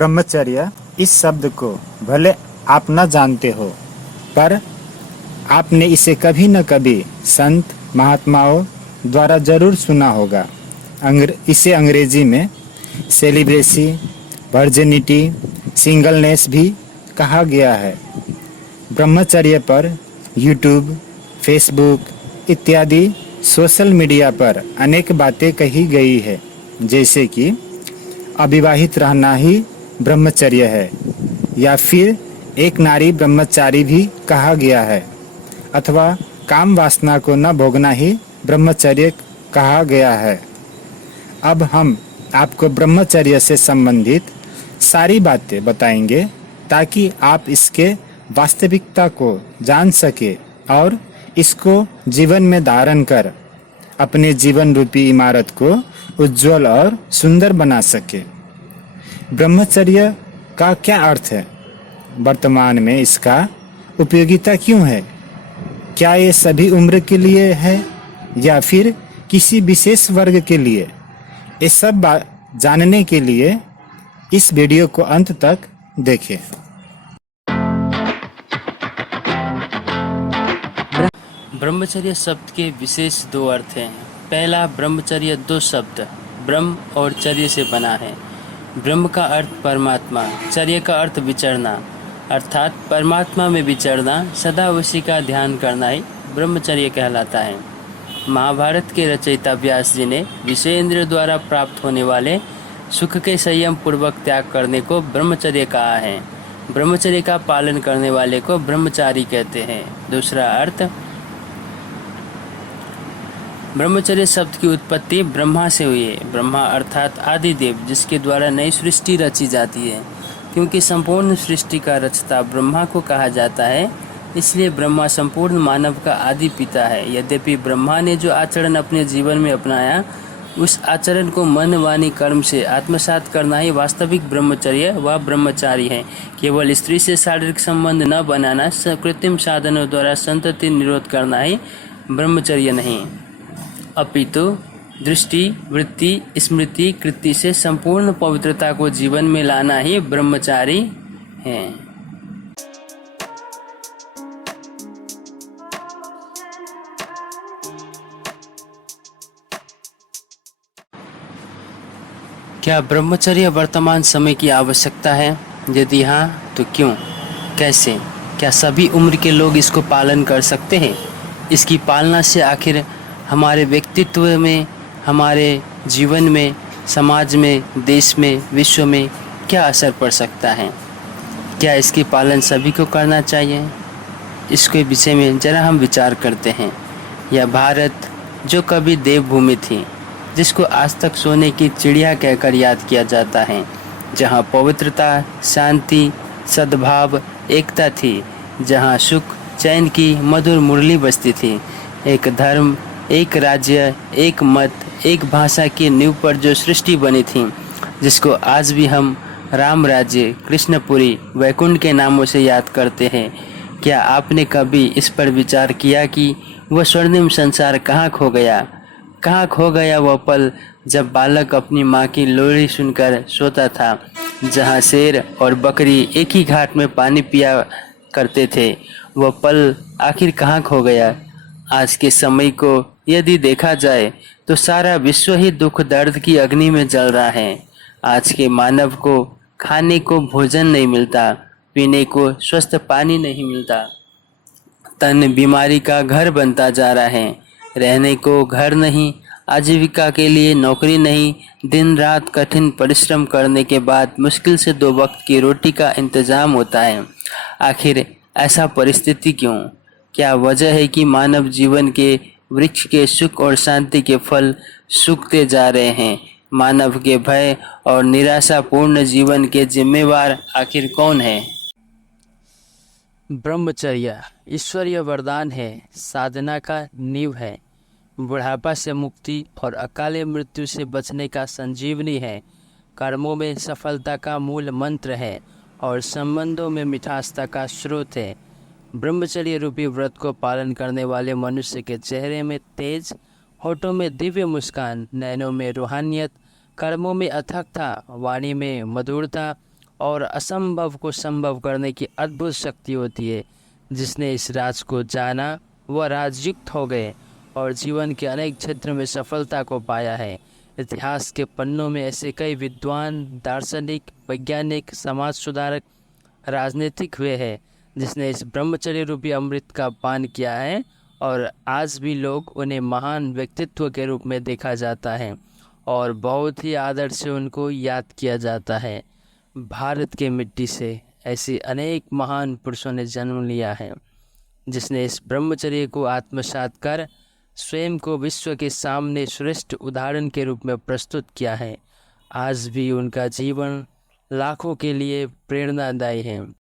ब्रह्मचर्य इस शब्द को भले आप न जानते हो, पर आपने इसे कभी न कभी संत महात्माओं द्वारा जरूर सुना होगा। इसे अंग्रेजी में सेलिब्रेसी, वर्जिनिटी, सिंगलनेस भी कहा गया है। ब्रह्मचर्य पर यूट्यूब, फेसबुक इत्यादि सोशल मीडिया पर अनेक बातें कही गई है, जैसे कि अविवाहित रहना ही ब्रह्मचर्य है, या फिर एक नारी ब्रह्मचारी भी कहा गया है, अथवा काम वासना को न भोगना ही ब्रह्मचर्य कहा गया है। अब हम आपको ब्रह्मचर्य से संबंधित सारी बातें बताएंगे ताकि आप इसके वास्तविकता को जान सके और इसको जीवन में धारण कर अपने जीवन रूपी इमारत को उज्जवल और सुंदर बना सके। ब्रह्मचर्य का क्या अर्थ है? वर्तमान में इसका उपयोगिता क्यों है? क्या ये सभी उम्र के लिए है या फिर किसी विशेष वर्ग के लिए? ये सब बात जानने के लिए इस वीडियो को अंत तक देखें। ब्रह्मचर्य शब्द के विशेष दो अर्थ हैं। पहला, ब्रह्मचर्य दो शब्द ब्रह्म और चर्य से बना है। ब्रह्म का अर्थ परमात्मा, चर्य का अर्थ विचरना, अर्थात परमात्मा में विचरना, सदा उसी का ध्यान करना ही ब्रह्मचर्य कहलाता है। महाभारत के रचयिता व्यास जी ने विषयेंद्र द्वारा प्राप्त होने वाले सुख के संयम पूर्वक त्याग करने को ब्रह्मचर्य कहा है। ब्रह्मचर्य का पालन करने वाले को ब्रह्मचारी कहते हैं। दूसरा अर्थ, ब्रह्मचर्य शब्द की उत्पत्ति ब्रह्मा से हुई है। ब्रह्मा अर्थात आदि देव, जिसके द्वारा नई सृष्टि रची जाती है। क्योंकि संपूर्ण सृष्टि का रचता ब्रह्मा को कहा जाता है, इसलिए ब्रह्मा संपूर्ण मानव का आदि पिता है। यद्यपि ब्रह्मा ने जो आचरण अपने जीवन में अपनाया, उस आचरण को मन वाणी कर्म से आत्मसात करना ही वास्तविक ब्रह्मचर्य व ब्रह्मचारी है। केवल स्त्री से शारीरिक संबंध न बनाना, कृत्रिम साधनों द्वारा संतति निरोध करना ही ब्रह्मचर्य नहीं, अपितु दृष्टि, वृत्ति, स्मृति, कृति से संपूर्ण पवित्रता को जीवन में लाना ही ब्रह्मचारी है। क्या ब्रह्मचर्य वर्तमान समय की आवश्यकता है? यदि हाँ, तो क्यों, कैसे? क्या सभी उम्र के लोग इसको पालन कर सकते हैं? इसकी पालना से आखिर हमारे व्यक्तित्व में, हमारे जीवन में, समाज में, देश में, विश्व में क्या असर पड़ सकता है? क्या इसकी पालन सभी को करना चाहिए? इसके विषय में जरा हम विचार करते हैं। यह भारत जो कभी देवभूमि थी, जिसको आज तक सोने की चिड़िया कहकर याद किया जाता है, जहाँ पवित्रता, शांति, सद्भाव, एकता थी, जहाँ सुख चैन की मधुर मुरली बजती थी, एक धर्म, एक राज्य, एक मत, एक भाषा की नींव पर जो सृष्टि बनी थी, जिसको आज भी हम राम राज्य, कृष्णपुरी, वैकुंठ के नामों से याद करते हैं। क्या आपने कभी इस पर विचार किया कि वह स्वर्णिम संसार कहाँ खो गया? कहाँ खो गया वह पल जब बालक अपनी माँ की लोरी सुनकर सोता था, जहाँ शेर और बकरी एक ही घाट में पानी पिया करते थे? वह पल आखिर कहाँ खो गया? आज के समय को यदि देखा जाए तो सारा विश्व ही दुख दर्द की अग्नि में जल रहा है। आज के मानव को खाने को भोजन नहीं मिलता, पीने को स्वस्थ पानी नहीं मिलता, तन बीमारी का घर बनता जा रहा है। रहने को घर नहीं, आजीविका के लिए नौकरी नहीं, दिन रात कठिन परिश्रम करने के बाद मुश्किल से 2 वक्त की रोटी का इंतजाम होता है। आखिर ऐसा परिस्थिति क्यों? क्या वजह है कि मानव जीवन के वृक्ष के सुख और शांति के फल सूखते जा रहे हैं? मानव के भय और निराशापूर्ण जीवन के जिम्मेवार आखिर कौन है? ब्रह्मचर्य ईश्वरीय वरदान है, साधना का नींव है, बुढ़ापा से मुक्ति और अकाले मृत्यु से बचने का संजीवनी है, कर्मों में सफलता का मूल मंत्र है और संबंधों में मिठासता का स्रोत है। ब्रह्मचर्य रूपी व्रत को पालन करने वाले मनुष्य के चेहरे में तेज, होठों में दिव्य मुस्कान, नैनों में रूहानियत, कर्मों में अथकता, वाणी में मधुरता और असंभव को संभव करने की अद्भुत शक्ति होती है। जिसने इस राज को जाना वह राजयुक्त हो गए और जीवन के अनेक क्षेत्र में सफलता को पाया है। इतिहास के पन्नों में ऐसे कई विद्वान, दार्शनिक, वैज्ञानिक, समाज सुधारक, राजनीतिक हुए हैं जिसने इस ब्रह्मचर्य रूपी अमृत का पान किया है और आज भी लोग उन्हें महान व्यक्तित्व के रूप में देखा जाता है और बहुत ही आदर से उनको याद किया जाता है। भारत के मिट्टी से ऐसे अनेक महान पुरुषों ने जन्म लिया है जिसने इस ब्रह्मचर्य को आत्मसात कर स्वयं को विश्व के सामने श्रेष्ठ उदाहरण के रूप में प्रस्तुत किया है। आज भी उनका जीवन लाखों के लिए प्रेरणादायी है।